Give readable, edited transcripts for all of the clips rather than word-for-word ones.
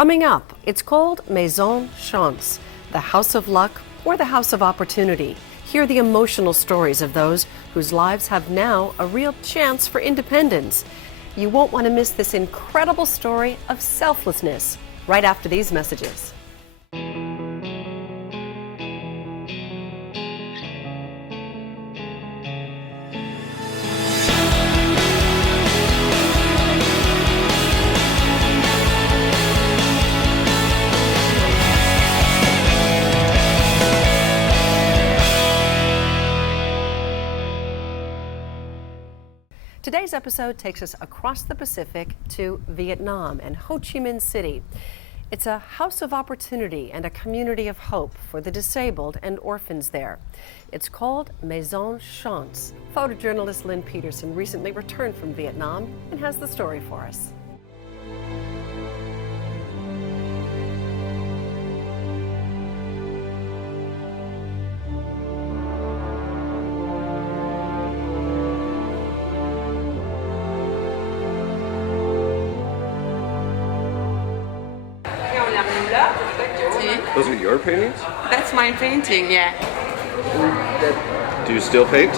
Coming up, it's called Maison, the House of Luck or the House of Opportunity. Hear the emotional stories of those whose lives have now a real chance for independence. You won't want to miss this incredible story of selflessness right after these messages. Today's episode takes us across the Pacific to Vietnam and Ho Chi Minh City. It's a house of opportunity and a community of hope for the disabled and orphans there. It's called Maison. Photojournalist Lynn Peterson recently returned from Vietnam and has the story for us. Those are your paintings? That's my painting, yeah. Do you still paint?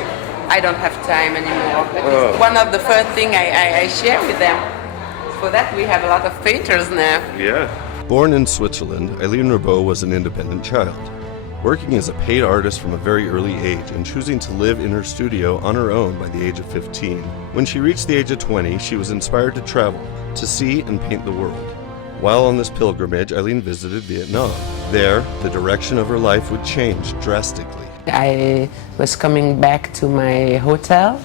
I don't have time anymore. It's one of the first things I share with them. For that we have a lot of painters now. Yeah. Born in Switzerland, Eileen Rabeau was an independent child, working as a paid artist from a very early age and choosing to live in her studio on her own by the age of 15. When she reached the age of 20, she was inspired to travel, to see and paint the world. While on this pilgrimage, Eileen visited Vietnam. There, the direction of her life would change drastically. I was coming back to my hotel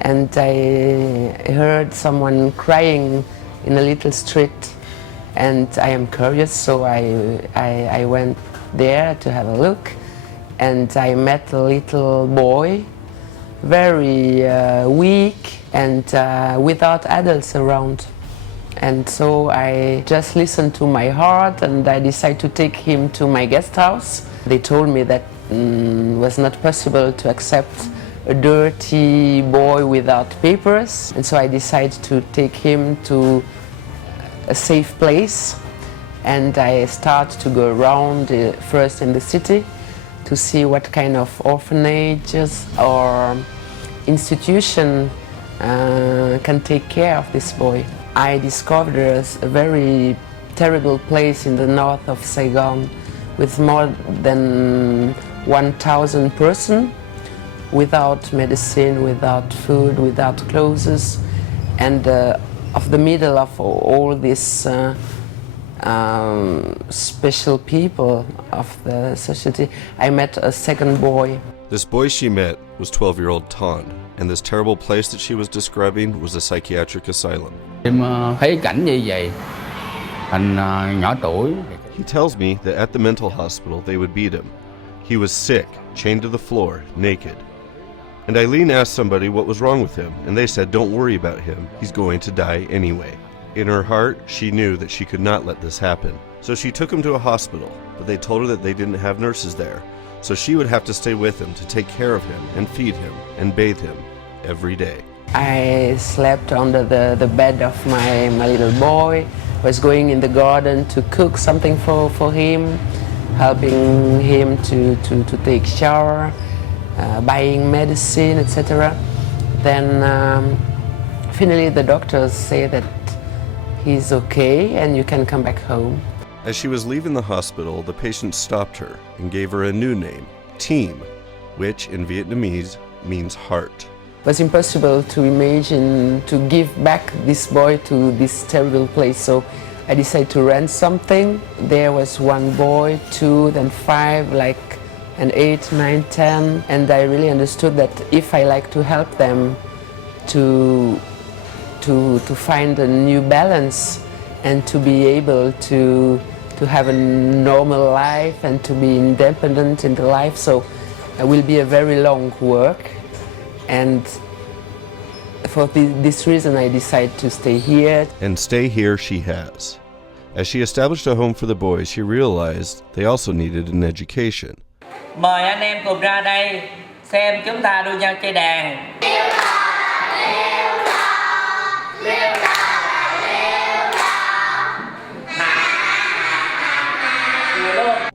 and I heard someone crying in a little street, and I am curious, so I went there to have a look, and I met a little boy, very weak and without adults around. And so I just listened to my heart and I decided to take him to my guest house. They told me that it was not possible to accept a dirty boy without papers. And so I decided to take him to a safe place. And I started to go around first in the city to see what kind of orphanages or institution can take care of this boy. I discovered a very terrible place in the north of Saigon with more than 1,000 persons without medicine, without food, without clothes, and of the middle of all these special people of the society, I met a second boy. This boy she met was 12-year-old Ton, and this terrible place that she was describing was a psychiatric asylum. Thấy cảnh như vậy, thành nhỏ tuổi. He tells me that at the mental hospital they would beat him. He was sick, chained to the floor, naked. And Eileen asked somebody what was wrong with him, and they said, "Don't worry about him, he's going to die anyway." In her heart, she knew that she could not let this happen. So she took him to a hospital, but they told her that they didn't have nurses there. So she would have to stay with him to take care of him and feed him and bathe him every day. I slept under the bed of my little boy, was going in the garden to cook something for him, helping him to take shower, buying medicine, etc. Then finally the doctors say that he's okay and you can come back home. As she was leaving the hospital, the patient stopped her and gave her a new name, Team, which in Vietnamese means heart. It was impossible to imagine to give back this boy to this terrible place, so I decided to rent something. There was one boy, two, then five, like and 8, 9, 10, and I really understood that if I like to help them to find a new balance and to be able to have a normal life and to be independent in the life, so it will be a very long work. And for this reason I decided to stay here. And stay here she has. As she established a home for the boys, she realized they also needed an education. Mời anh em cùng ra đây xem chúng ta đua nhau chơi đàn.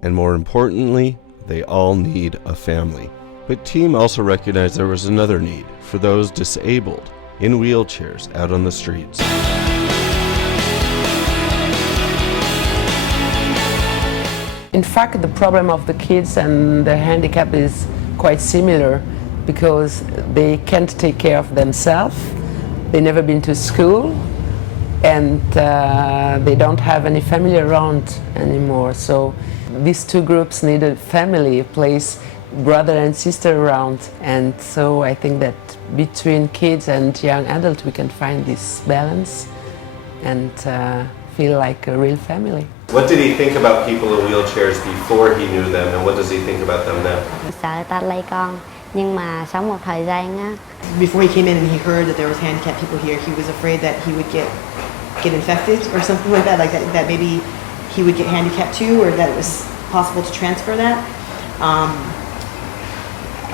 And more importantly, they all need a family. But team also recognized there was another need for those disabled in wheelchairs out on the streets. In fact, the problem of the kids and the handicap is quite similar because they can't take care of themselves, they've never been to school, and they don't have any family around anymore. So these two groups need a family, a place, brother and sister around. And so I think that between kids and young adults we can find this balance and feel like a real family. What did he think about people in wheelchairs before he knew them, and what does he think about them now? Sợ người ta lây con, nhưng mà sống một thời gian á. Before he came in and he heard that there was handicapped people here, he was afraid that he would get infected or something like that, that maybe he would get handicapped too, or that it was possible to transfer that.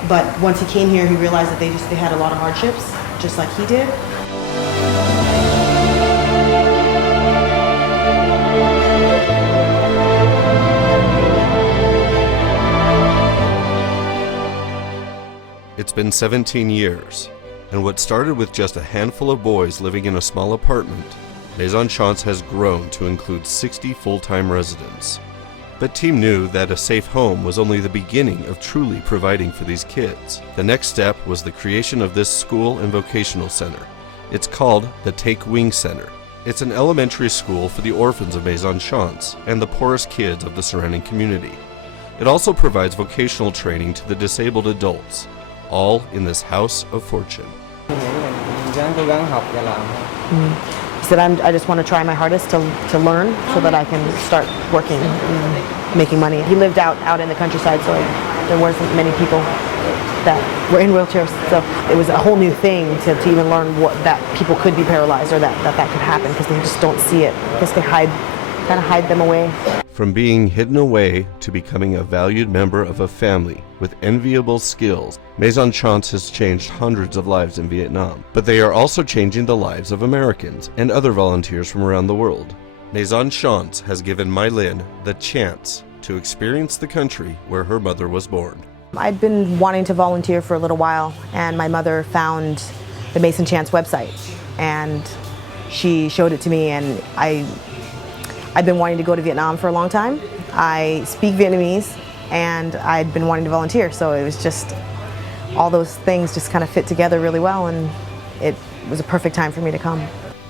But once he came here, he realized that they had a lot of hardships, just like he did. It's been 17 years, and what started with just a handful of boys living in a small apartment, Maison has grown to include 60 full-time residents. But team knew that a safe home was only the beginning of truly providing for these kids. The next step was the creation of this school and vocational center. It's called the Take Wing Center. It's an elementary school for the orphans of Maison and the poorest kids of the surrounding community. It also provides vocational training to the disabled adults, all in this house of fortune. He said, I just want to try my hardest to learn so that I can start working, making money. He lived out in the countryside, so there wasn't many people that were in wheelchairs. So it was a whole new thing to even learn that people could be paralyzed or that could happen, because they just don't see it. I guess they kind of hide them away. From being hidden away to becoming a valued member of a family with enviable skills, Maison has changed hundreds of lives in Vietnam. But they are also changing the lives of Americans and other volunteers from around the world. Maison has given Mai Lin the chance to experience the country where her mother was born. I'd been wanting to volunteer for a little while, and my mother found the Maison website, and she showed it to me, and I've been wanting to go to Vietnam for a long time. I speak Vietnamese, and I'd been wanting to volunteer, so it was just, all those things just kind of fit together really well, and it was a perfect time for me to come.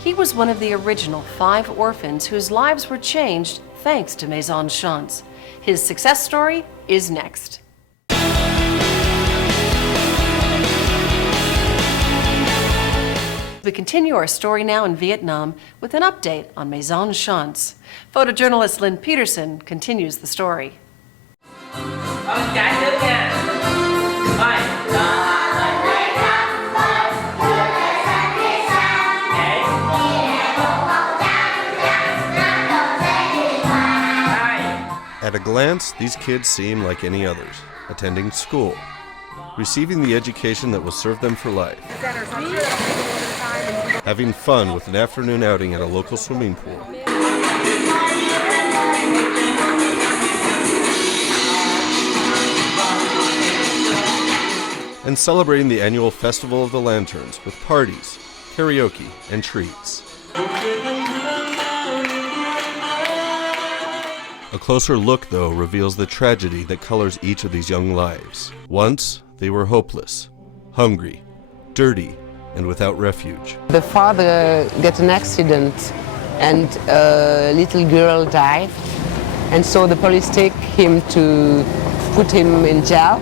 He was one of the original 5 orphans whose lives were changed thanks to Maison. His success story is next. We continue our story now in Vietnam with an update on Maison. Photojournalist Lynn Peterson continues the story. At a glance, these kids seem like any others, attending school, receiving the education that will serve them for life, having fun with an afternoon outing at a local swimming pool, and celebrating the annual Festival of the Lanterns with parties, karaoke, and treats. A closer look, though, reveals the tragedy that colors each of these young lives. Once, they were hopeless, hungry, dirty, and without refuge. The father got an accident and a little girl died, and so the police take him to put him in jail,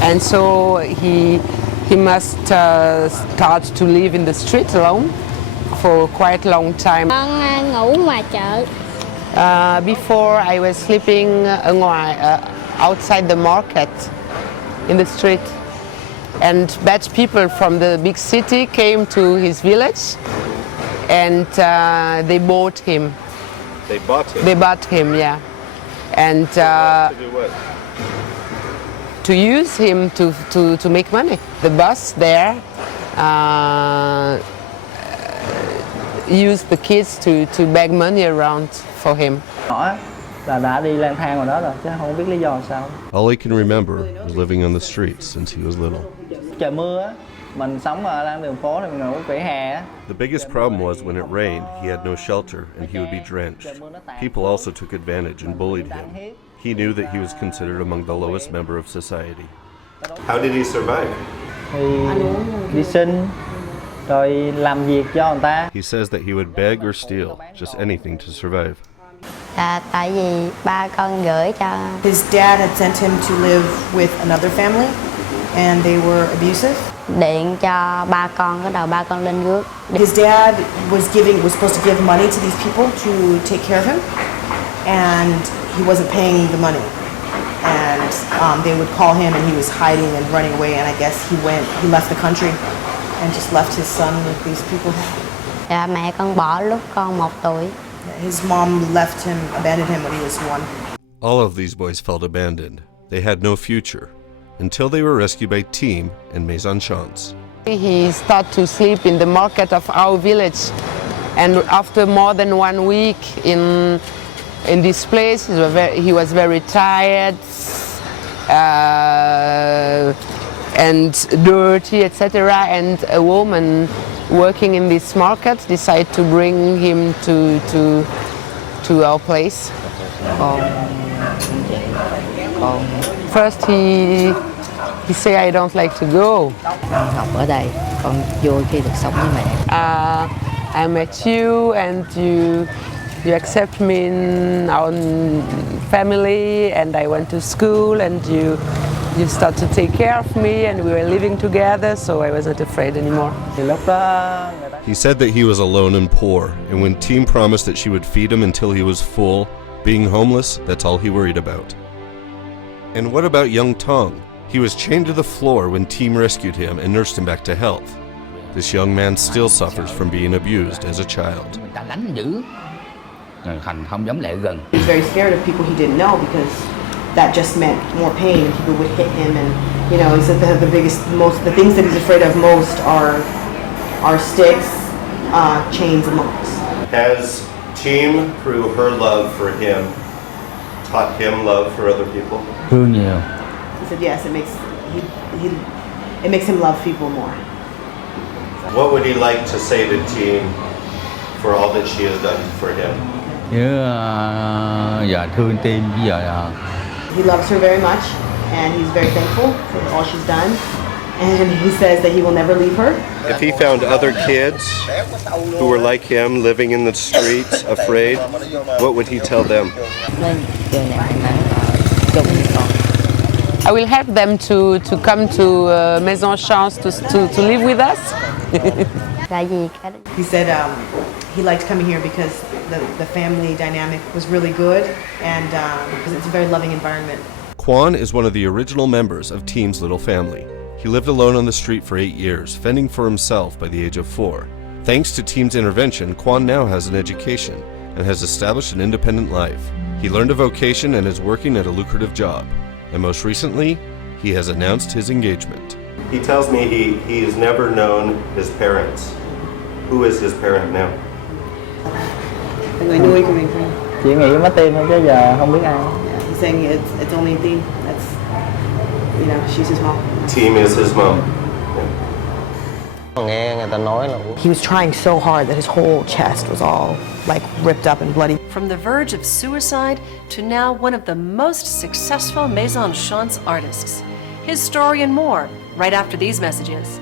and so he must start to live in the street alone for quite a long time. Con ngủ ngoài chợ. Before I was sleeping outside the market in the street, and bad people from the big city came to his village, and they bought him. They bought him? They bought him, yeah. And to do what? to use him to make money. The boss there used the kids to beg money around for him. là đã đi lang thang ngoài đó rồi chứ không biết lý do sao. All he can remember was living on the streets since he was little. Trời mưa á, mình sống ở lang đường phố thì mình ngủ vỉa hè á. The biggest problem was when it rained, he had no shelter and he would be drenched. People also took advantage and bullied him. He knew that he was considered among the lowest member of society. How did he survive? Thì đi xin, rồi làm việc cho người ta. He says that he would beg or steal, just anything to survive. Tại vì ba con gửi cho. His dad had sent him to live with another family and they were abusive. Điện cho ba con, cái đầu ba con lên rước. His dad was supposed to give money to these people to take care of him, and he wasn't paying the money. And they would call him, and he was hiding and running away. And I guess he left the country, and just left his son with these people. Dạ, mẹ con bỏ lúc con 1 tuổi. His mom abandoned him when he was 1. All of these boys felt abandoned. They had no future, until they were rescued by Team and Maison. He started to sleep in the market of our village, and after more than 1 week in this place, he was very tired and dirty, etc. And a woman working in this market decided to bring him to our place. First he said, I don't like to go. Học ở đây, con vui khi được sống với mẹ. I met you and you accept me in our family, and I went to school, and you start to take care of me, and we were living together, so I wasn't afraid anymore. He said that he was alone and poor, and when Team promised that she would feed him until he was full, being homeless, that's all he worried about. And what about young Tong? He was chained to the floor when Team rescued him and nursed him back to health. This young man still suffers from being abused as a child. Người ta đánh dữ, Thành không dám lại gần. He was very scared of people he didn't know because that just meant more pain. People would hit him, and he said the things that he's afraid of most are sticks, chains, and locks. Has Team, through her love for him, taught him love for other people? Thương nhiều. He said yes, it makes him love people more. What would he like to say to Team for all that she has done for him? Giờ thương Tim bây giờ. He loves her very much, and he's very thankful for all she's done. And he says that he will never leave her. If he found other kids who were like him, living in the streets, afraid, what would he tell them? I will help them to come to Maison to live with us. He said he liked coming here because the family dynamic was really good, and because it's a very loving environment. Quan is one of the original members of Team's little family. He lived alone on the street for 8 years, fending for himself by the age of 4. Thanks to Team's intervention, Quan now has an education and has established an independent life. He learned a vocation and is working at a lucrative job. And most recently, he has announced his engagement. He tells me he has never known his parents. Who is his parent now? Người nuôi của mình thôi. Chỉ nghĩ mất Tim thôi chứ giờ không biết ai. He's saying it's only Team. That's she's his mom. Team is his mom. Nghe người ta nói là He was trying so hard that his whole chest was all ripped up and bloody. From the verge of suicide to now one of the most successful Maison artists. His story and more right after these messages.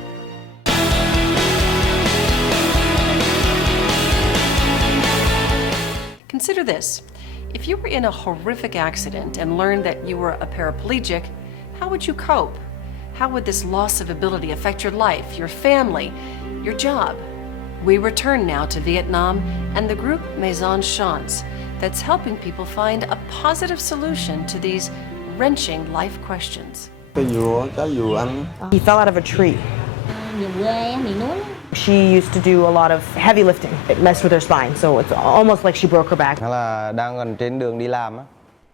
Consider this. If you were in a horrific accident and learned that you were a paraplegic, how would you cope? How would this loss of ability affect your life, your family, your job? We return now to Vietnam and the group Maison that's helping people find a positive solution to these wrenching life questions. He fell out of a tree. She used to do a lot of heavy lifting. It messed with her spine, so it's almost like she broke her back.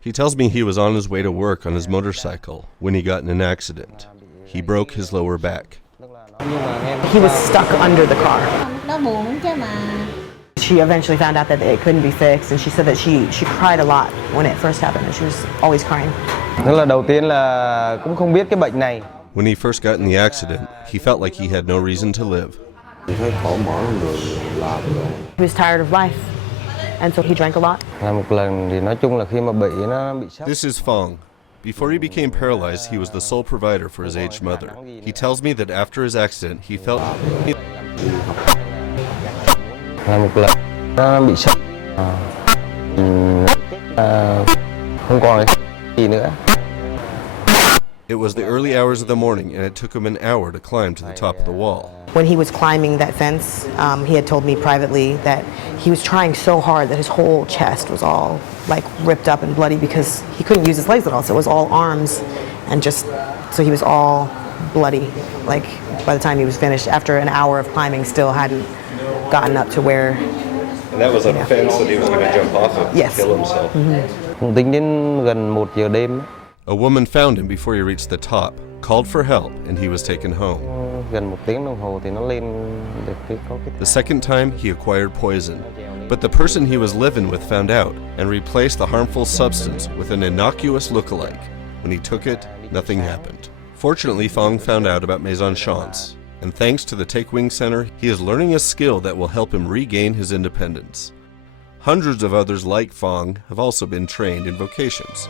He tells me he was on his way to work on his motorcycle when he got in an accident. He broke his lower back. He was stuck under the car. she eventually found out that it couldn't be fixed, and she said that she cried a lot when it first happened, and she was always crying. Tức là đầu tiên là cũng không biết cái bệnh này. When he first got in the accident, he felt like he had no reason to live. He was tired of life, and so he drank a lot. Là một lần thì nói chung là khi mà nó bị sốc. This is Phong. Before he became paralyzed, he was the sole provider for his aged mother. He tells me that after his accident, he felt Là một lần nó bị sốc. Không còn cái gì nữa. it was the early hours of the morning, and it took him an hour to climb to the top of the wall. When he was climbing that fence, he had told me privately that he was trying so hard that his whole chest was all like ripped up and bloody because he couldn't use his legs at all. So it was all arms, and so he was all bloody. Like by the time he was finished, after an hour of climbing, still hadn't gotten up to where. And that was a fence that he was going to jump off of Yes. to kill himself. Tính đến gần 1 giờ đêm. A woman found him before he reached the top, called for help, and he was taken home. Gần 1 tiếng đồng hồ thì nó lên được có cái. The second time, he acquired poison. But the person he was living with found out and replaced the harmful substance with an innocuous look-alike. When he took it, nothing happened. Fortunately, Phong found out about Maison, and thanks to the Take Wing Center, he is learning a skill that will help him regain his independence. Hundreds of others like Phong have also been trained in vocations.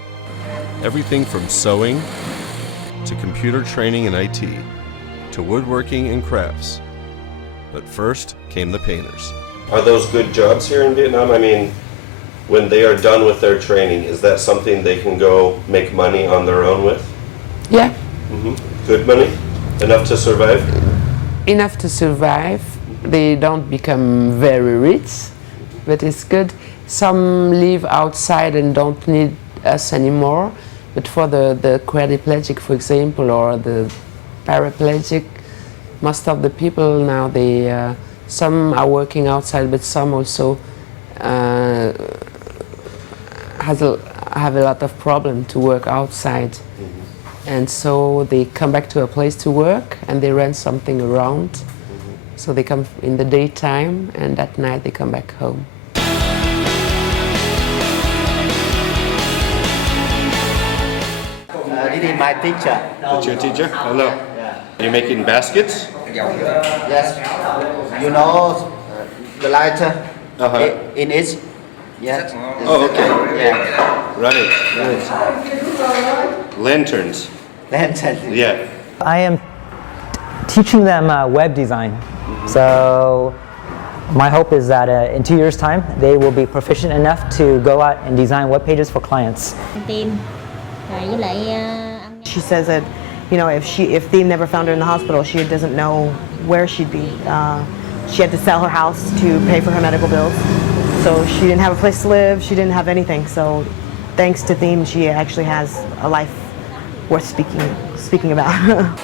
Everything from sewing to computer training and IT to woodworking and crafts. But first came the painters. Are those good jobs here in Vietnam? I mean, when they are done with their training, is that something they can go make money on their own with? Yeah, Good money? Enough to survive? enough to survive. They don't become very rich, but it's good. Some live outside and don't need us anymore. But for the quadriplegic, for example, or the paraplegic, most of the people now, some are working outside, but some also have a lot of problem to work outside. And so they come back to a place to work and they rent something around. So they come in the daytime and at night they come back home. This is my teacher. That's your teacher? Hello. Are you making baskets? Yes. You know the lighter in it? Yes. Oh, okay. Yeah. Right. Good. Lanterns. Lantern. Yeah. I am teaching them web design. So my hope is that in 2 years' time, they will be proficient enough to go out and design web pages for clients. She says that, you know, if Thiem never found her in the hospital, she doesn't know where she'd be. She had to sell her house to pay for her medical bills. So she didn't have a place to live, she didn't have anything. So thanks to Thiem, she actually has a life worth speaking about.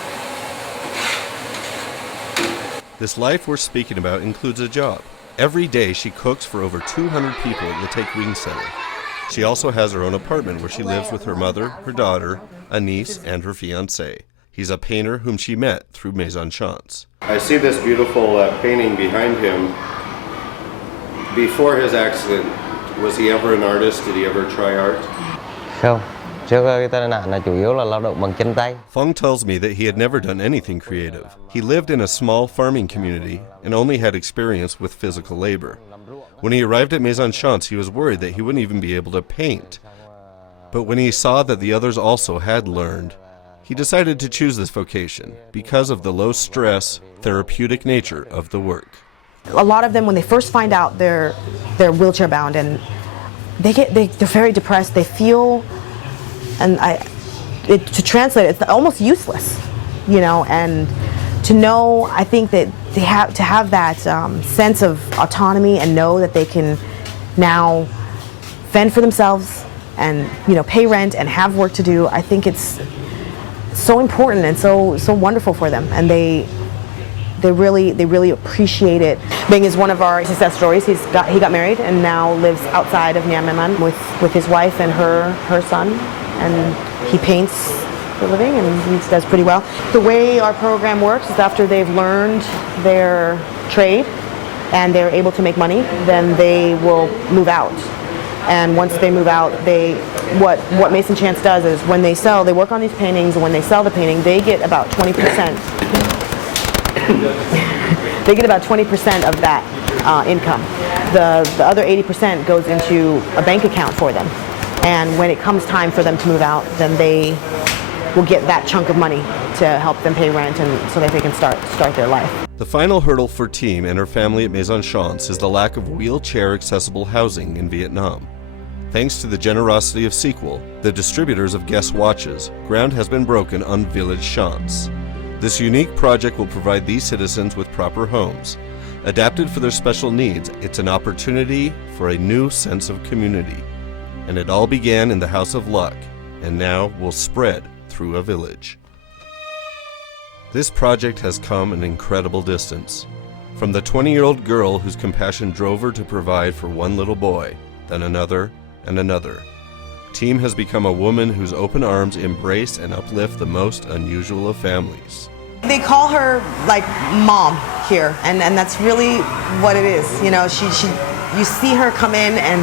This life we're speaking about includes a job. Every day she cooks for over 200 people at the Take Wing Center. She also has her own apartment where she lives with her mother, her daughter, a niece, and her fiancé. He's a painter whom she met through Maison. I see this beautiful painting behind him. Before his accident, was he ever an artist? Did he ever try art? Không. Trước cái tai nạn là chủ yếu là lao động bằng chân tay. Phong tells me that he had never done anything creative. He lived in a small farming community and only had experience with physical labor. When he arrived at Maison, he was worried that he wouldn't even be able to paint. But when he saw that the others also had learned, he decided to choose this vocation because of the low-stress, therapeutic nature of the work. A lot of them, when they first find out they're wheelchair bound, and they're very depressed. They feel, and to translate, it's almost useless, you know. And to know, I think that to have that sense of autonomy and know that they can now fend for themselves and, you know, pay rent and have work to do. I think it's so important and so wonderful for them, and they really appreciate it. Bing is one of our success stories. He got married and now lives outside of Myanmar with his wife and her son, and he paints for a living and he does pretty well. The way our program works is after they've learned their trade, and they're able to make money, then they will move out. And once they move out, what Maison Chance does is when they sell, they work on these paintings, and when they sell the painting, they get about 20%. They get about 20% of that income. The other 80% goes into a bank account for them. And when it comes time for them to move out, then they will get that chunk of money to help them pay rent and so that they can start their life. The final hurdle for Team and her family at Maison Chance is the lack of wheelchair-accessible housing in Vietnam. Thanks to the generosity of Sequel, the distributors of Guess watches, ground has been broken on Village Chance. This unique project will provide these citizens with proper homes. Adapted for their special needs, it's an opportunity for a new sense of community. And it all began in the House of Luck, and now will spread through a village. This project has come an incredible distance. From the 20-year-old girl whose compassion drove her to provide for one little boy, then another and another. Team has become a woman whose open arms embrace and uplift the most unusual of families. They call her like mom here, and that's really what it is. You know, you see her come in and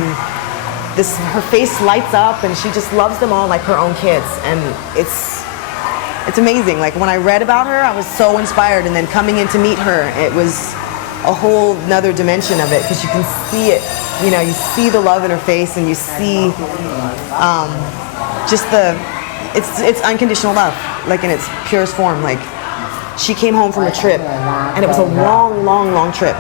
her face lights up, and she just loves them all like her own kids, and it's amazing. Like when I read about her, I was so inspired, and then coming in to meet her, it was a whole nother dimension of it, because you can see it. You know, you see the love in her face, and you see just it's unconditional love, like in its purest form. Like she came home from a trip, and it was a long trip,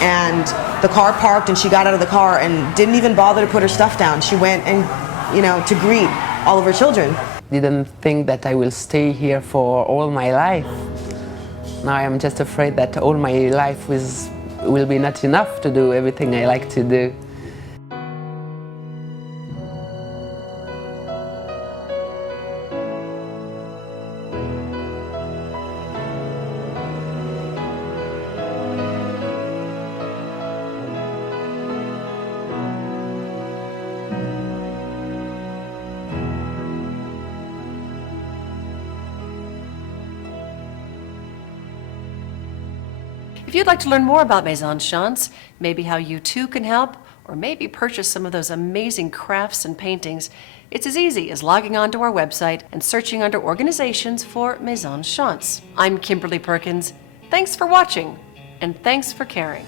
and the car parked, and she got out of the car and didn't even bother to put her stuff down. She went and, you know, to greet all of her children. Didn't think that I will stay here for all my life. Now I'm just afraid that all my life will be not enough to do everything I like to do. If you'd like to learn more about Maison Chance, maybe how you too can help, or maybe purchase some of those amazing crafts and paintings, it's as easy as logging on to our website and searching under organizations for Maison Chance. I'm Kimberly Perkins. Thanks for watching, and thanks for caring.